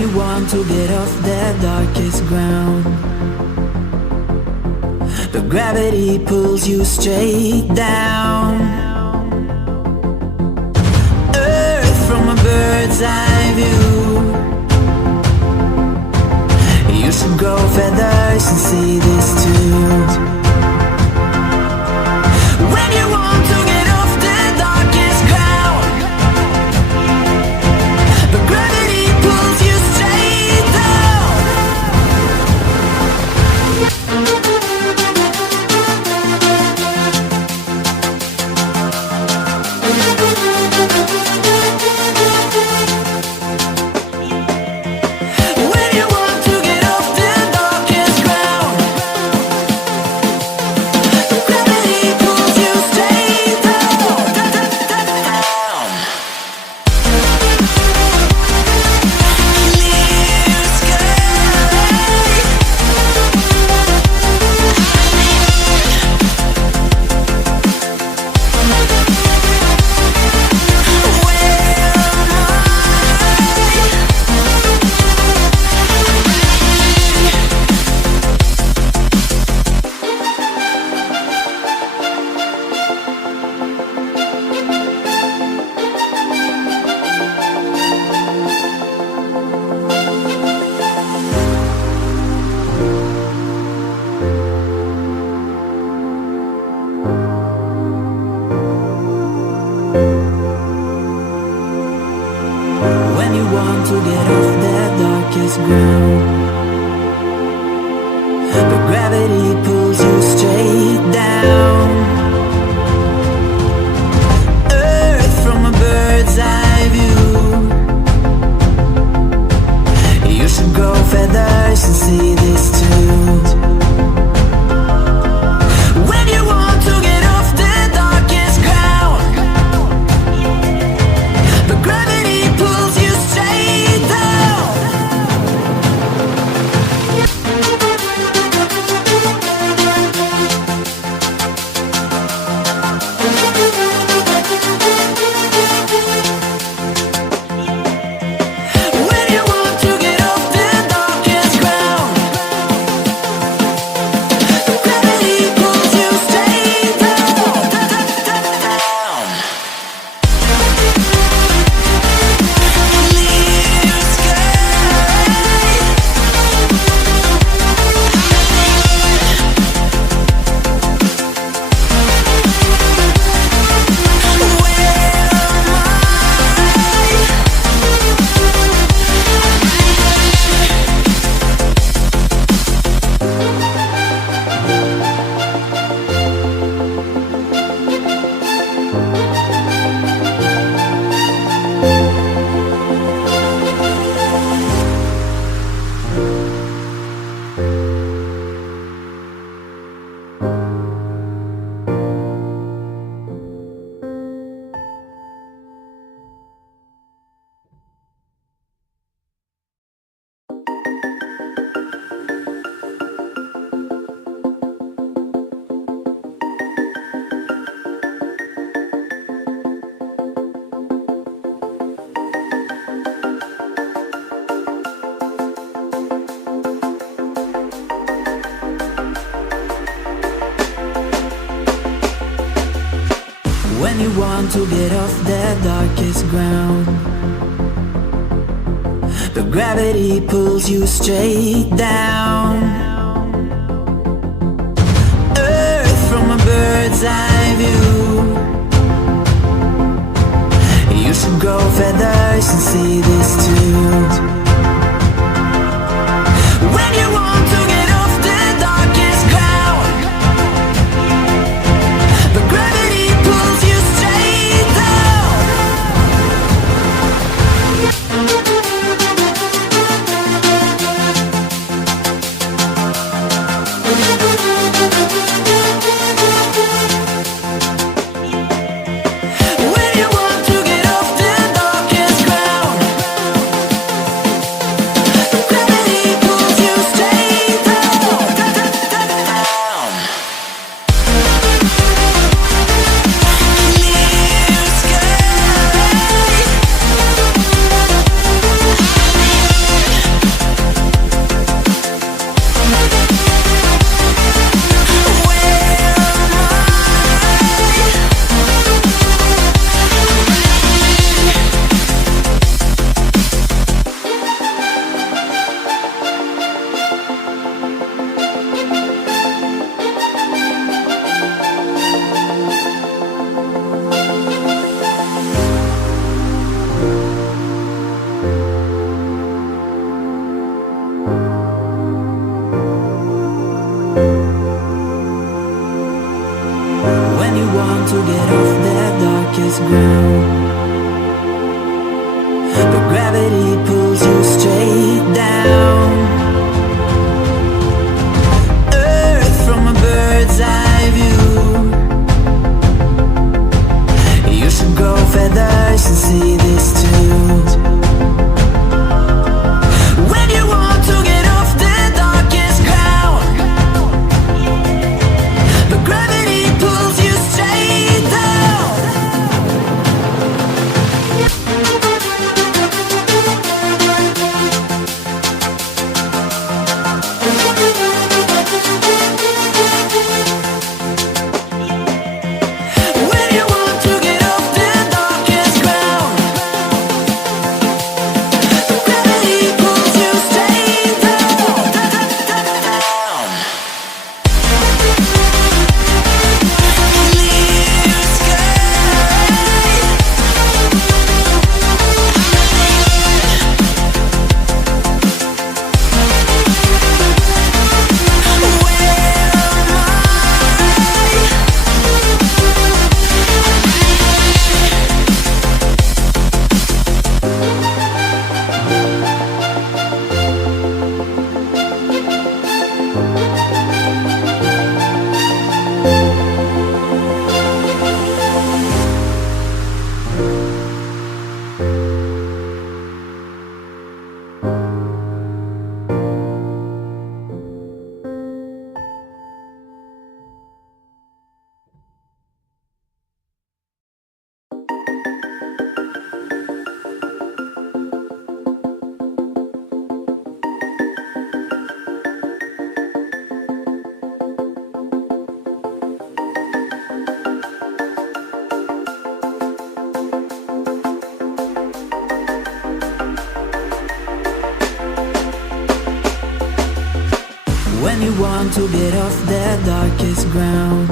you want to get off the darkest ground, the gravity pulls you straight down. Earth from a bird's eye view. You should grow feathers and see this too. When you want to get off the darkest ground, the gravity pulls you straight down. When you want to get off the darkest ground, the gravity pulls you straight down, down. Clear sky. When you want to get off the darkest ground, the gravity pulls you straight down. Earth from a bird's eye view. You should grow feathers and see this too. When you want to get off the darkest ground, the gravity pulls you straight down. When you want to get off the darkest ground, the gravity pulls you straight down, down. Clear sky. When you want to get off the darkest ground, the gravity pulls you straight down. Earth from a bird's eye view. You should grow feathers and see this too. When you want to get off the darkest ground, the gravity pulls you straight down. When you want to get off the darkest ground, want to get off that darkest ground, but gravity pulls you straight down. Earth from a bird's eye view. You should grow feathers and see this too. When you want to get off the darkest ground, but gravity pulls you straight down. When you want to get off the darkest ground, but gravity pulls you straight down. Clear When you want to get off that darkest ground,